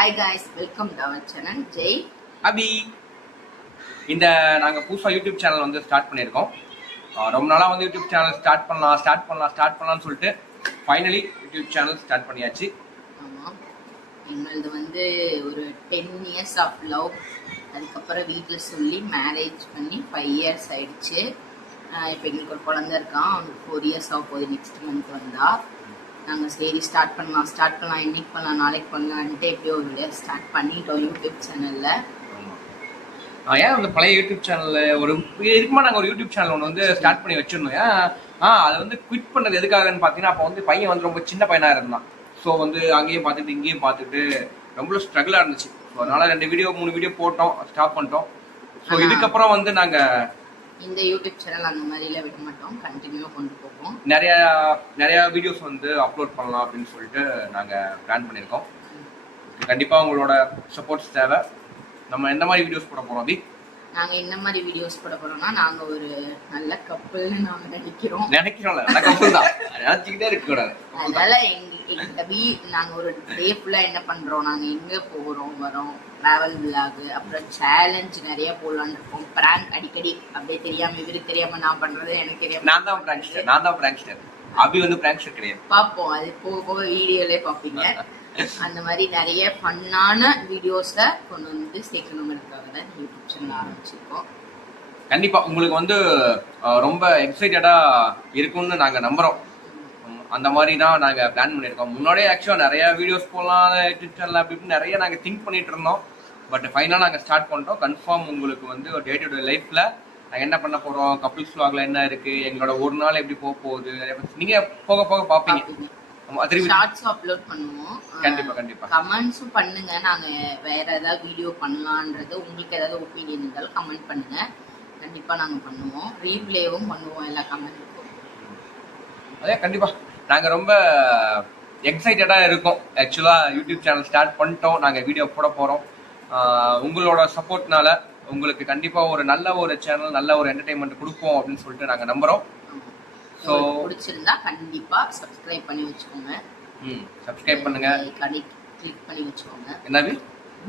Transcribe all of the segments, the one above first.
Hi guys, welcome to our channel Jai Abhi. இந்த நாங்கள் புதுசாக யூடியூப் சேனல் வந்து ஸ்டார்ட் பண்ணியிருக்கோம். ரொம்ப நாளாக வந்து யூடியூப் சேனல் ஸ்டார்ட் பண்ணலாம்னு சொல்லிட்டு ஃபைனலி யூடியூப் சேனல் ஸ்டார்ட் பண்ணியாச்சு. ஆமாம், எங்களது வந்து ஒரு 10 years ஆஃப் லவ். அதுக்கப்புறம் வீட்டில் சொல்லி மேரேஜ் பண்ணி 5 years ஆயிடுச்சு. இப்போ எங்களுக்கு ஒரு குழந்தை இருக்கான், அவனுக்கு 4 years ஆக போகுது. நெக்ஸ்ட் மந்த் வந்தா நாங்கள் சரி ஸ்டார்ட் பண்ணலாம், இன்னைக்கு பண்ணலாம், நாளைக்கு பண்ணலான்ட்டு எப்படியோ ஒரு வீடியோ ஸ்டார்ட் பண்ணிட்டோம் யூடியூப் சேனலில். ஏன் அந்த பழைய யூடியூப் சேனலில் இருக்குமா நாங்கள் ஒரு யூடியூப் சேனல் ஒன்று வந்து ஸ்டார்ட் பண்ணி வச்சிருந்தோம். அதை வந்து குவிட் பண்ணது எதுக்காகன்னு பார்த்தீங்கன்னா, அப்போ வந்து பையன் வந்து ரொம்ப சின்ன பையனாக இருந்தான். ஸோ வந்து அங்கேயும் பார்த்துட்டு இங்கேயும் பார்த்துட்டு ரொம்ப ஸ்ட்ரகிளாக இருந்துச்சு. ஸோ அதனால 2 வீடியோ 3 வீடியோ போட்டோம், ஸ்டாப் பண்ணிட்டோம். ஸோ இதுக்கப்புறம் வந்து நாங்கள் இந்த யூடியூப் சேனல் அந்த மாதிரிலாம் விட மாட்டோம், கண்டினியூவாக கொண்டு போவோம். நிறையா வீடியோஸ் வந்து அப்லோட் பண்ணலாம் அப்படின்னு சொல்லிட்டு நாங்கள் பிளான் பண்ணியிருக்கோம். கண்டிப்பாக உங்களோட சப்போர்ட்ஸ் தேவை. நம்ம எந்த மாதிரி வீடியோஸ் போட போகிறோம் அபி? நாங்கள் என்ன மாதிரி வீடியோஸ் போட போகிறோம்னா, நாங்கள் ஒரு நல்ல கப்பல்னு நாங்கள் நினைக்கிறோம்ல, நல்ல கப்பல் தான், நினச்சிக்கிட்டே இருக்கக்கூடாது. அதனால நாங்கள் ஒரு டே ஃபுல்லாக என்ன பண்ணுறோம், நாங்கள் எங்கே போகிறோம் வரோம், ட்ராவல் விலாகு, அப்புறம் சேலஞ்ச் நிறைய போடலான்னு இருக்கோம். பிராங்க் அடிக்கடி அப்படியே தெரியாமல் இவருக்கு தெரியாமல் நான் பண்ணுறது, எனக்கு தெரியாமல் நான் தான் பிராங்க்ஸ்டர். அபி வந்து பிராங்க்ஸ்டர் கிடையாது. பார்ப்போம், அது போக போக வீடியோலே பார்ப்பீங்க. அந்த மாதிரி நிறைய ஃபன்னான வீடியோஸை கொண்டு வந்து சேர்க்கணுங்கிறதுக்காக தான் யூடியூப் சேனல் ஆரம்பிச்சிருக்கோம். கண்டிப்பா உங்களுக்கு வந்து ரொம்ப எக்ஸைட்டடா இருக்கும்னு நாங்க நம்புறோம். அந்த மாதிரி தான் நாங்க பிளான் பண்ணியிருக்கோம். முன்னாடியே ஆக்சுவலா நிறைய வீடியோஸ் போடலாம் யூடியூப் சேனல் அப்படி நிறைய நாங்க திங்க் பண்ணிட்டு இருந்தோம். பட் ஃபைனலாக நாங்கள் ஸ்டார்ட் பண்ணிட்டோம். கன்ஃபார்ம் உங்களுக்கு வந்து டே டு டே லைஃப்ல நாங்கள் என்ன பண்ண போறோம், கப்பிள்ஸ் vlogல என்ன இருக்கு, எங்களோட ஒரு நாள் எப்படி போக போகுது, நீங்க போக போக பாப்பீங்க. ஷார்ட்ஸ் அப்லோட் பண்ணுவோம். கண்டிப்பா கமெண்ட்ஸும் பண்ணுங்க. நாங்க வேற ஏதாவது வீடியோ பண்ணலான்றது, உங்களுக்கு ஏதாவது ஒப்பீனியன் இருந்தாலும் கமெண்ட் பண்ணுங்க. கண்டிப்பா நாங்க பண்ணுவோம், ரீப்ளேவும் பண்ணுவோம் எல்லா கமெண்ட்டுக்கும். அதே கண்டிப்பா நாங்க ரொம்ப எக்ஸைட்டடா இருக்கோம். ஆக்சுவலா யூடியூப் சேனல் ஸ்டார்ட் பண்ணிட்டோம், நாங்க வீடியோ போட போறோம். உங்களோட சப்போர்ட்னால உங்களுக்கு கண்டிப்பா ஒரு நல்ல ஒரு சேனல், நல்ல ஒரு என்டர்டைன்மெண்ட் கொடுப்போம் அப்படின்னு சொல்லிட்டு நாங்க நம்புறோம். சோ பிடிச்சிருந்தா கண்டிப்பா சப்ஸ்கிரைப் பண்ணி வச்சுக்கோங்க. சப்ஸ்கிரைப் பண்ணுங்க, ஐகானை கிளிக் பண்ணி வச்சுக்கோங்க. என்னது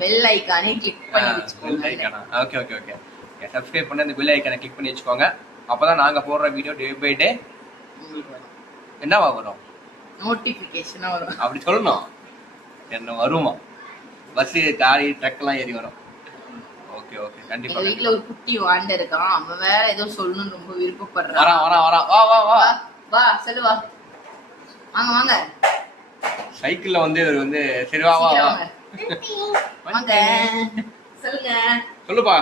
பெல் ஐகானை கிளிக் பண்ணி வச்சுக்கோங்க. பெல் ஐகானா ஓகே சப்ஸ்கிரைப் பண்ணி அந்த பெல் ஐகானை கிளிக் பண்ணி வச்சுக்கோங்க. அப்பதான் நாங்க போடுற வீடியோ டே பை டே என்னவா வரும், நோட்டிபிகேஷனா வரும். அப்படி சொல்லணும். என்ன வருமா, பஸ் காரி ட்ரக்லாம் ஏறி வரும். ஓகே கண்டிப்பா. எங்க வீட்ல ஒரு குட்டி வாண்ட இருக்கான், அவன் வேற ஏதோ சொல்லணும்னு ரொம்ப விருப்பப்படுறான். வரா வா சொல்லு, வா வாங்க சைக்கிள்ல வந்து இவர் வந்து சரி வா வாங்க சொல்லுங்க. சொல்லுப்பா.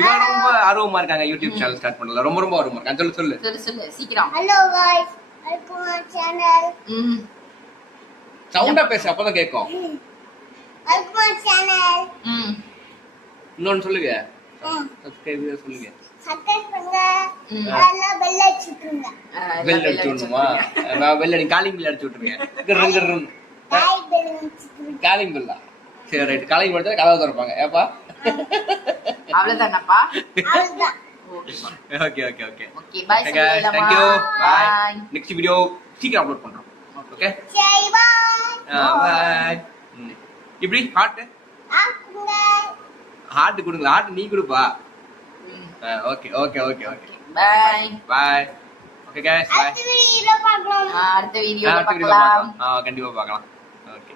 இவன் ரொம்ப ஆர்வமா இருக்காங்க யூடியூப் சேனல் ஸ்டார்ட் பண்ணல, ரொம்ப ஆர்வமா இருக்காங்க. சொல்லு சீக்கிரம். Hello guys, welcome to channel. சவுண்டா பேசு, அப்பதான் கேட்கும். Welcome to channel. இன்னொன்னு சொல்லுங்க, சப்ஸ்கிரைப் சொல்லுங்க. சப்ஸ்கிரைப் பண்ணுங்க, அதெல்லாம் பெல் அடிச்சுடுங்க. பெல் அடிச்சு விடணுமா? நான் பெல் அடி, காலிங் பெல் அடிச்சு விட்டுருங்க. ஹாய் பெல் அடிச்சுடுங்க. காலிங் பெல்லா? சரி ரைட், காலிங் பெல் அடிச்சா கதவு திறப்பாங்க. ஏப்பா அவ்வளவுதானப்பா? அவ்வளவுதான். Okay bye. Thank you. Bye. Next video சீக்கிரம் அப்லோட் பண்றோம். Okay Jai bye. இப்படி ஹார்ட் கொடுங்க. ஹார்ட் நீ கொடுப்பா. Okay bye. Okay guys, bye. அடுத்த வீடியோல பார்க்கலாம். அடுத்த வீடியோல பார்க்கலாம். கண்டிப்பா பார்க்கலாம். ஓகே.